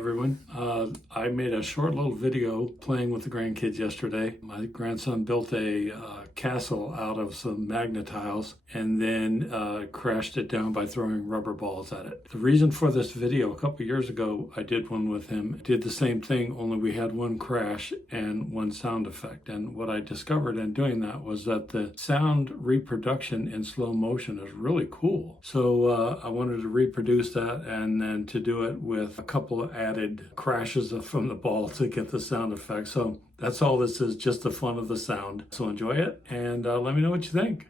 everyone. I made a short little video playing with the grandkids yesterday. My grandson built a castle out of some magnet tiles and then crashed it down by throwing rubber balls at it. The reason for this video, a couple years ago, I did one with him. Did the same thing, only we had one crash and one sound effect. And what I discovered in doing that was that the sound reproduction in slow motion is really cool. So I wanted to reproduce that and then to do it with a couple of added crashes from the ball to get the sound effect. So that's all this is, just the fun of the sound. So enjoy it and let me know what you think.